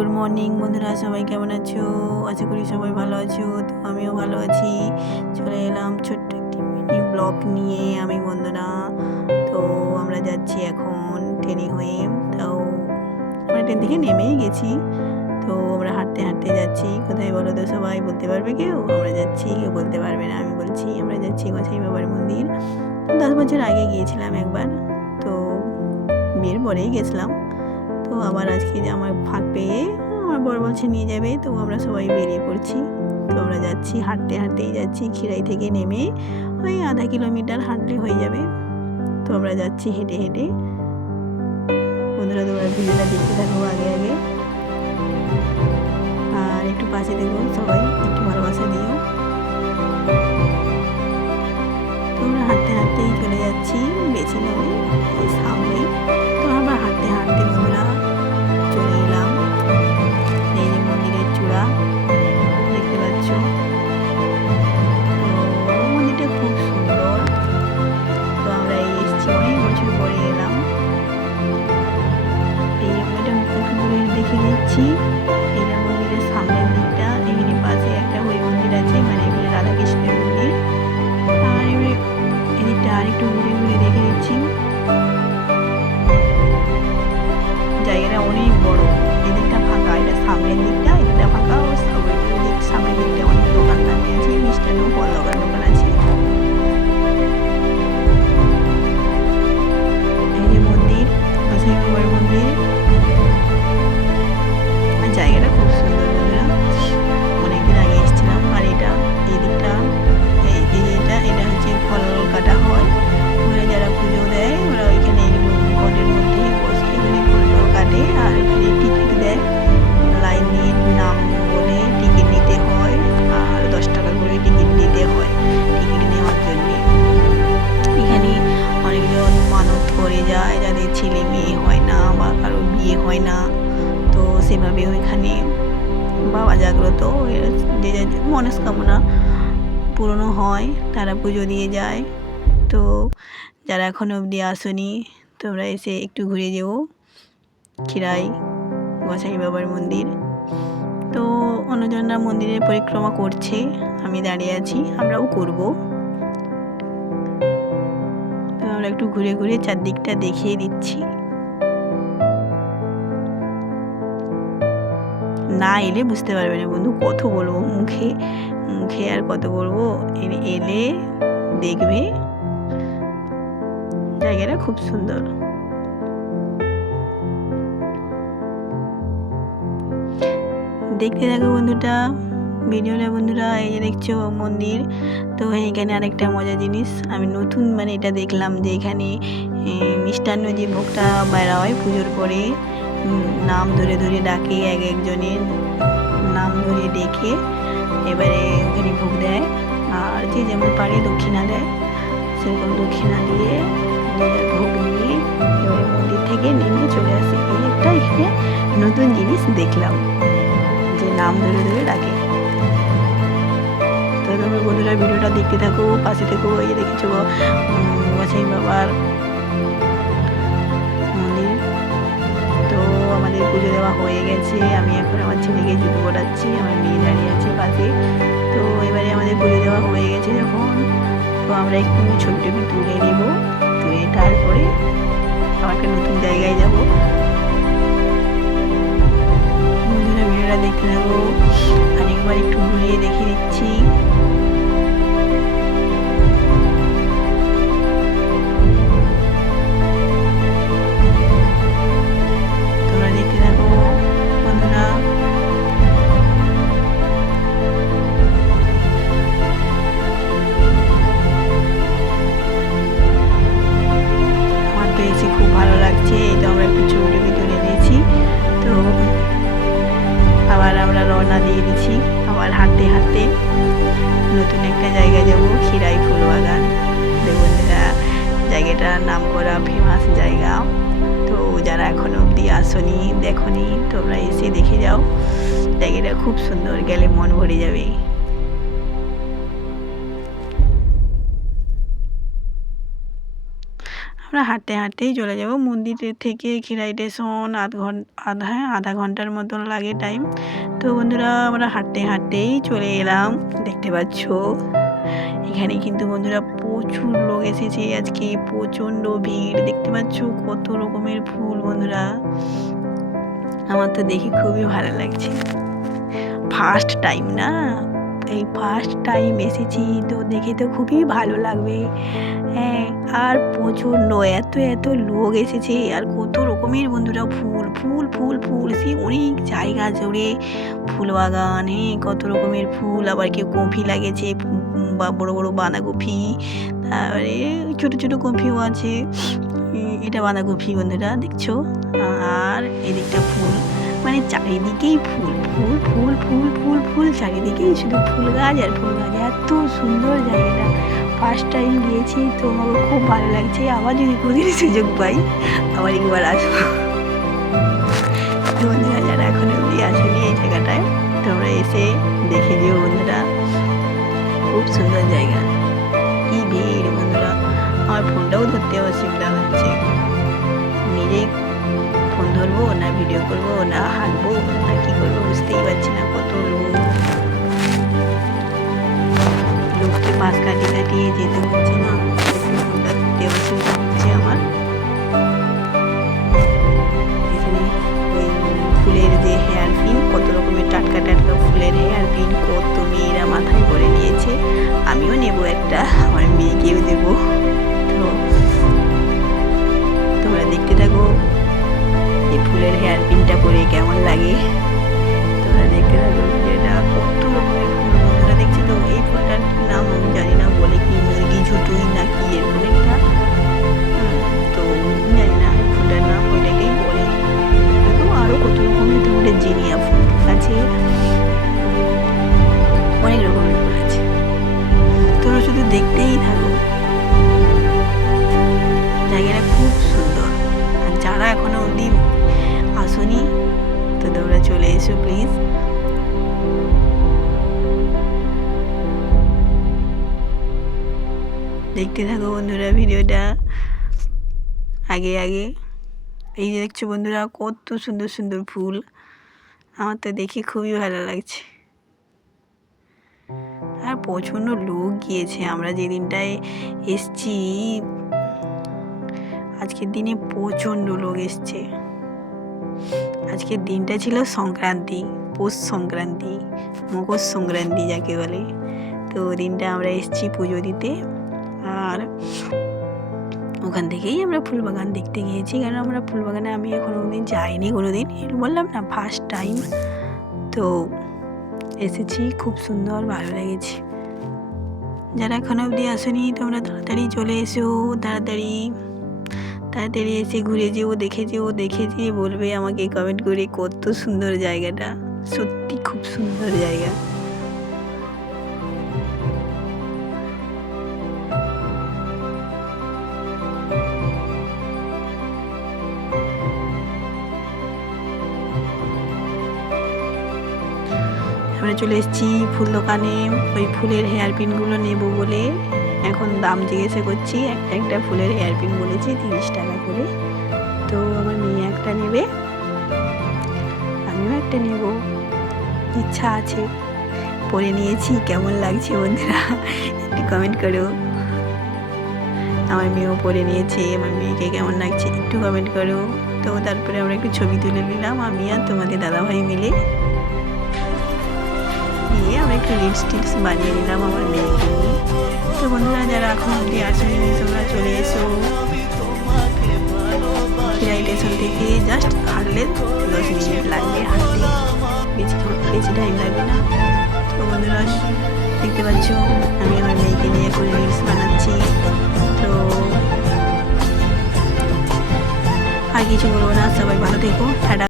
Good morning বন্ধুরা, সবাই কেমন আছো? আশা করি সবাই ভালো আছো। তো আমিও ভালো আছি। চলে এলাম ছোট্ট একটি মিনি ব্লগ নিয়ে আমি বন্ধুরা। তো আমরা যাচ্ছি এখন ট্রেনে হয়ে। তাও আমরা ট্রেন থেকে নেমেই গেছি। তো আমরা হাঁটতে হাঁটতে যাচ্ছি। কোথায় বলো তো সবাই? বলতে পারবে কেউ? আমরা যাচ্ছি, কেউ বলতে পারবে না। আমি বলছি আমরা যাচ্ছি গোসাই বাবার মন্দির। 10 বছর আগে গিয়েছিলাম একবার। তো বিয়ের পরেই গেছিলাম। তো আবার আজকে যে আমার ফাঁক পেয়ে আমার বর বলছে নিয়ে যাবে। তো আমরা সবাই বেরিয়ে পড়ছি। তো আমরা যাচ্ছি, হাঁটতে হাঁটতেই যাচ্ছি। খিরাই থেকে নেমে ওই আধা কিলোমিটার হাঁটলে হয়ে যাবে। তো আমরা যাচ্ছি হেঁটে হেঁটে। বন্ধুরা, তোমরা ভিডিওটা দেখতে থাকো আগে আগে, আর একটু পাশে দেখো, সবাই একটু ভালোবাসা দিও। তো আমরা হাঁটতে হাঁটতেই চলে যাচ্ছি, বেশি নয় সামনে। তো আমরা হাঁটতে হাঁটতে বন্ধুরা চলে এলাম এই যে মন্দিরের চূড়া, দেখতে পাচ্ছ। তো মন্দিরটা খুব সুন্দর। তো আমরা এসেছি, অনেক বছর পরে এলাম। এই মন্দিরটা একটু দূরে দেখে নিচ্ছি। এটা মন্দিরের সামনের দিকটা, এখানে পাশে একটা হরি মন্দির আছে, মানে এখানে রাধাকৃষ্ণের মন্দির। আর এদিকটা আরেকটু ঘুরে ঘুরে দেখে নিচ্ছি। জায়গাটা অনেক বড়। এদিকটা ফাঁকা, এটা সামনের দিকটা, এদিকটা ফাঁকা। ও সামনের দিকটা অনেক দোকান দাঁড়িয়ে আছে, মিষ্টান্ন ফল দোকান আছে। এই যে মন্দির, গোসাই বাবার মন্দির। আর জায়গাটা খুব সুন্দর বন্ধুরা, অনেকদিন আগে এসেছিলাম। আর এটা এই দিকটা, এটা হচ্ছে ফল কাটা হয়। ওখানে যারা পুজো দেয় ওরা ওইখানে ঘরের মধ্যে বসে এখানে ফল টল কাটে। আর এখানে টিকিট দেয়, লাইন দিয়ে নাম বলে টিকিট নিতে হয়। আর 10 টাকা করে টিকিট দিতে হয় টিকিট নেওয়ার জন্যে। এখানে অনেকজন মানত করে যায়, যাদের ছেলে মেয়ে হয় না বা কারো বিয়ে হয় না। তো সেভাবে ওইখানে বাবা জাগ্রত, যে যার মনস্কামনা পূরণ হয় তারা পুজো দিয়ে যায়। তো যারা এখনও অবধি আসনি, তোমরা এসে একটু ঘুরে যেও খিরাই গোসাই বাবার মন্দির। তো অন্যজনরা মন্দিরের পরিক্রমা করছে, আমি দাঁড়িয়ে আছি, আমরাও করব। তো আমরা একটু ঘুরে ঘুরে চারদিকটা দেখিয়ে দিচ্ছি। না এলে বুঝতে পারবে না বন্ধু, কত বলবো, মুখে মুখে আর কত বলবো। এলে দেখবে, জায়গাটা খুব সুন্দর। দেখতে থাকো বন্ধুটা, ভিডিওটা বন্ধুরা। এই যে দেখছো মন্দির। তো এখানে আরেকটা মজার জিনিস আমি নতুন, মানে এটা দেখলাম যে এখানে মিষ্টান্ন যে ভোগটা বেড়া হয় পুজোর পরে, নাম ধরে ধরে ডাকে, এক একজনের নাম ধরে ডেকে এবারে ওখানে ভোগ দেয়। আর যে যেমন পারে দক্ষিণা দেয়, সেরকম দক্ষিণা দিয়ে নিজের ভোগ নিয়ে এবারে মন্দির থেকে নেমে চলে আসে। এই একটা এখানে নতুন জিনিস দেখলাম, যে নাম ধরে ধরে ডাকে। তো তোমরা বন্ধুরা ভিডিওটা দেখতে থাকো, পাশে থেকো। এই দেখেছো গোসাই বাবার মন্দির। তো আমাদের পুজো দেওয়া হয়ে গেছে। আমি এখন আমার ছেলেকে জুতো পরাচ্ছি, আমার মেয়ে দাঁড়িয়ে আছে পাশে। তো এবারে আমাদের পুজো দেওয়া হয়ে গেছে যখন, তো আমরা একটু ছবি টবি তুলে নেব, তুলে তারপরে আবার একটা নতুন জায়গায় যাব। বন্ধুরা ভিডিওটা দেখতে থাকো, আরেকবার একটু ঘুরিয়ে দেখে দিচ্ছি। তোমরা দেখতে থাকো বন্ধুরা। আমার তো এসে খুব ভালো লাগছে। এই তো আমরা একটু ছবি টবি তুলে দিয়েছি। তো আবার আমরা রওনা দিয়ে দিচ্ছি, আবার হাঁটতে হাঁটতে নতুন একটা জায়গায় যাব, খিরাই ফুল বাগান। বন্ধুরা জায়গাটার নাম করা ফেমাস জায়গা। তো যারা এখনো অবধি আসনি, দেখনি, তোমরা এসে দেখে যাও। জায়গাটা খুব সুন্দর, গেলে মন ভরে যাবে। আমরা হাঁটতে হাঁটতেই চলে যাব মন্দিরের থেকে খিরাই স্টেশন আধা ঘন্টার মতন লাগে টাইম। তো বন্ধুরা আমরা হাঁটতে হাঁটতেই চলে এলাম। দেখতে পাচ্ছ এখানে কিন্তু বন্ধুরা প্রচুর লোক এসেছে আজকে, প্রচণ্ড ভিড়। দেখতে পাচ্ছ কত রকমের ফুল বন্ধুরা, আমার তো দেখে খুবই ভালো লাগছে। ফার্স্ট টাইম না, এই ফার্স্ট টাইম এসেছি তো দেখে তো খুবই ভালো লাগবে। হ্যাঁ, আর প্রচণ্ড এত লোক এসেছে, আর কত রকমের বন্ধুরা ফুল ফুল ফুল ফুল সে অনেক জায়গা জুড়ে ফুল বাগানে কত রকমের ফুল। আবার কেউ কফি লাগিয়েছে বা বড় বড় বাঁধাকপি, তারপরে ছোট ছোট কফিও আছে। এটা বাঁধাকপি বন্ধুরা দেখছো, আর এদিকটা ফুল, মানে চারিদিকেই ফুল ফুল ফুল ফুল ফুল ফুল চারিদিকেই শুধু ফুল গাছ আর ফুল গাছ। এত সুন্দর জায়গাটা, ফার্স্ট টাইম গিয়েছি তো আমাকে খুব ভালো লাগছে। আবার যদি কোনোদিন সুযোগ পাই আবার একবার আসবো। বন্ধুরা যারা এখন অব্দি আসেনি এই জায়গাটায়, তোমরা এসে দেখে যেও বন্ধুরা, খুব সুন্দর জায়গা। কি ভিড় বন্ধুরা, আমার ফোনটাও ধরতে অসুবিধা হচ্ছে। নিজেই ফোন ধরবো না ভিডিও করবো না হাঁটবো না কি করবো বুঝতেই পারছি না। কত লোককে পাশ কাটিয়ে যেতে হচ্ছে না, ফোনটা ধরতে অসুবিধা হচ্ছে আমার। এখানে ওই ফুলের যে হেয়ার পিন, কত রকমের টাটকা টাটকা ফুলের হেয়ার পিন কত মেয়েরা মাথায় করে নিয়েছে। আমিও নেব একটা, আমার মেয়েকেও দেবো। তো তোমরা দেখতে থাকো এই ফুলের হেয়ার পিনটা পরে কেমন লাগে, তোমরা দেখতে থাকো। এটা কত রকমের ফুল বন্ধুরা দেখছি। তো এই ফুলটার নাম আমি জানি না, বলে কি মুরগি ঝুটুই না কি এরকম একটা, তো জানি না ফুলটার নাম, ওইটাকেই বলে। তো আরও কত রকমের তোমাদের জিনিয়া ফুল আছে, অনেক রকমের ফুল আছে। তোমরা শুধু দেখতেই থাকো, জায়গাটা খুব সুন্দর। আর যারা এখনো অবধি আসনি তো তোমরা চলে এসো প্লিজ। দেখতে থাকো বন্ধুরা ভিডিওটা আগে আগে। এই যে দেখছো বন্ধুরা কত সুন্দর সুন্দর ফুল, আমার তো দেখে খুবই ভালো লাগছে। আর প্রচণ্ড লোক গিয়েছে, আমরা যে দিনটায় এসছি আজকের দিনে প্রচণ্ড লোক এসছে। আজকের দিনটা ছিল সংক্রান্তি, পৌষ সংক্রান্তি, মকর সংক্রান্তি যাকে বলে। তো দিনটা আমরা এসেছি পুজো দিতে, আর ওখান থেকেই আমরা ফুলবাগান দেখতে গিয়েছি। কারণ আমরা ফুলবাগানে আমি এখন কোনোদিন যাইনি, কোনোদিন বললাম না ফার্স্ট টাইম। তো এসেছি, খুব সুন্দর ভালো লেগেছে। যারা এখনো অবধি আসেনি তোমরা তাড়াতাড়ি চলে এসো, তাড়াতাড়ি এসে ঘুরে যেও, দেখে যেয়ে বলবে আমাকে কমেন্ট করে কত সুন্দর জায়গাটা, সত্যি খুব সুন্দর জায়গা। আমরা চলে এসেছি ফুল দোকানে, ওই ফুলের হেয়ার পিনগুলো নেব বলে এখন দাম জিজ্ঞাসা করছি। একটা ফুলের হেয়ার পিন বলেছি 30 টাকা করে। তো আমার মেয়ে একটা নেবে, আমিও একটা নেব, ইচ্ছা আছে। পরে নিয়েছি, কেমন লাগছে বন্ধুরা একটু কমেন্ট করো। আমার মেয়েও পরে নিয়েছে, আমার মেয়েকে কেমন লাগছে একটু কমেন্ট করো। তো তারপরে আমরা একটু ছবি তুলে নিলাম আমি আর তোমাদের দাদাভাই মিলে, নিয়ে আমরা একটু রিলস টিলস বানিয়ে নিলাম আমার মেয়েকে নিয়ে। তো বন্ধুরা যারা এখন অবধি আসেনি তোমরা চলে এসো। খিরাই স্টেশন থেকে জাস্ট হাঁটলে 10 মিনিট লাগবে, হাঁটতে বেশি টাইম লাগবে না। তো বন্ধুরা দেখতে পাচ্ছ আমি আমার মেয়েকে নিয়ে করে রিলস বানাচ্ছি। তো আর কিছু বলবো না, সবাই ভালো থেকো, টাটা।